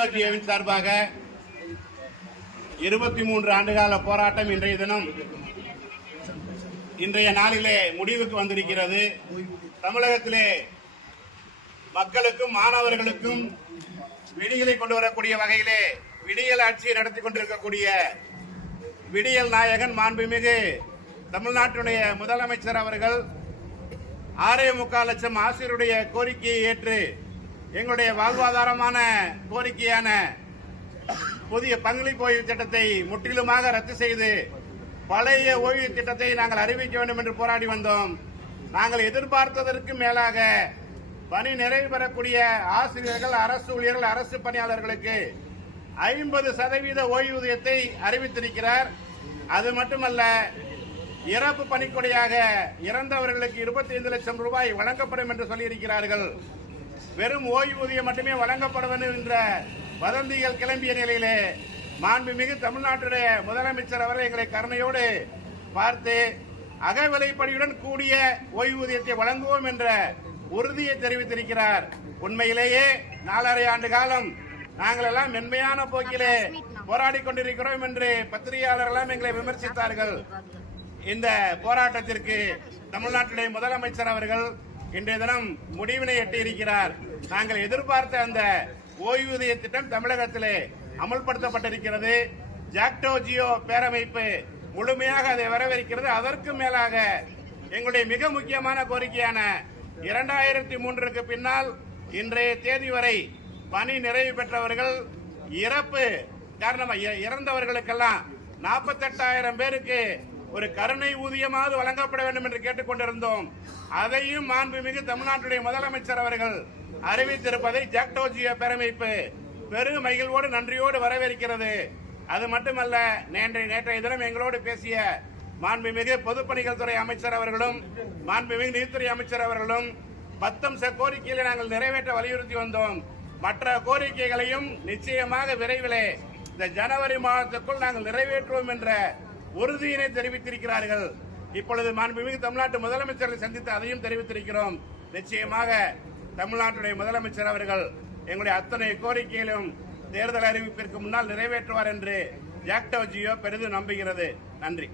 ஜாக்டோஜியோவின் சார்பாக 23 ஆண்டுகால போராட்டம் இன்றைய நாளிலே முடிவுக்கு வந்திருக்கிறது. தமிழகத்திலே மக்களுக்கும் மாணவர்களுக்கும் விடியலை கொண்டு வரக்கூடிய வகையிலே விடியல் ஆட்சியை நடத்தி கொண்டிருக்கக்கூடிய விடியல் நாயகன் மாண்புமிகு தமிழ்நாட்டுடைய முதலமைச்சர் அவர்கள் 6.25 லட்சம் ஆசிரியருடைய கோரிக்கையை ஏற்று எங்களுடைய வாழ்வாதாரமான கோரிக்கையான புதிய பங்களிப்பு ஓய்வு திட்டத்தை முற்றிலுமாக ரத்து செய்து பழைய ஓய்வு திட்டத்தை நாங்கள் அறிவிக்க வேண்டும் என்று போராடி வந்தோம். நாங்கள் எதிர்பார்த்ததற்கு மேலாக பணி நிறைவு பெறக்கூடிய ஆசிரியர்கள், அரசு ஊழியர்கள், அரசு பணியாளர்களுக்கு 50% ஓய்வூதியத்தை அறிவித்திருக்கிறார். அது மட்டுமல்ல, இறப்பு பணிக்கொடையாக இறந்தவர்களுக்கு 25 லட்சம் ரூபாய் வழங்கப்படும் என்று சொல்லியிருக்கிறார்கள். வெறும் ஓய்வூதியம் மட்டுமே வழங்கப்படும் என்ற வதந்திகள் கிளம்பிய நிலையிலே மாண்புமிகு தமிழ்நாட்டுடைய முதலமைச்சர் அவர்கள் எங்களை கருணையோடு பார்த்து அகவிலைப்படியுடன் கூடிய ஓய்வூதியத்தை வழங்குவோம் என்ற உறுதியை தெரிவித்திருக்கிறார். உண்மையிலேயே 4.5 ஆண்டு காலம் நாங்கள் எல்லாம் மென்மையான போக்கிலே போராடி கொண்டிருக்கிறோம் என்று பத்திரிகையாளர்கள் எங்களை விமர்சித்தார்கள். இந்த போராட்டத்திற்கு தமிழ்நாட்டுடைய முதலமைச்சர் அவர்கள் இன்றைய தினம் முடிவினை எட்டியிருக்கிறார். நாங்கள் எதிர்பார்த்த அந்த ஓய்வூதிய திட்டம் தமிழகத்திலே அமல்படுத்தப்பட்டிருக்கிறது. ஜாக்டோஜியோ பேரமைப்பு முழுமையாக அதை வரவேற்கிறது. அதற்கு மேலாக எங்களுடைய மிக முக்கியமான கோரிக்கையான 2003க்கு பின்னால் இன்றைய தேதி வரை பணி நிறைவு பெற்றவர்கள் இறப்பு காரணமாக இறந்தவர்களுக்கெல்லாம் 48,000 பேருக்கு ஒரு கருணை ஊதியமாவது வழங்கப்பட வேண்டும் என்று கேட்டுக்கொண்டிருந்தோம். அதையும் மாண்புமிகு தமிழ்நாட்டுடைய முதலமைச்சர் அவர்கள் அறிவித்திருப்பதை ஜாக்டோஜியோ பேரமைப்பு பெரும் மகிழ்வோடு நன்றியோடு வரவேற்கிறது. அது மட்டுமல்ல, நேற்றைய தினம் எங்களோடு பேசிய மாண்புமிகு பொதுப்பணிகள் துறை அமைச்சர் அவர்களும் மாண்புமிகு நீதித்துறை அமைச்சர் அவர்களும் 10 கோரிக்கைகளை நாங்கள் நிறைவேற்ற வலியுறுத்தி வந்தோம். மற்ற கோரிக்கைகளையும் நிச்சயமாக விரைவிலே இந்த ஜனவரி மாதத்திற்குள் நாங்கள் நிறைவேற்றுவோம் என்ற உறுதியினை தெரிவித்திருக்கிறார்கள். இப்பொழுது மாண்புமிகு தமிழ்நாட்டு முதலமைச்சரை சந்தித்து அதையும் தெரிவித்திருக்கிறோம். நிச்சயமாக தமிழ்நாட்டுடைய முதலமைச்சர் அவர்கள் எங்களுடைய அத்தனை கோரிக்கைகளும் தேர்தல் அறிவிப்பிற்கு முன்னால் நிறைவேற்றுவார் என்று ஜாக்டோஜியோ பெரிதும் நம்புகிறது. நன்றி.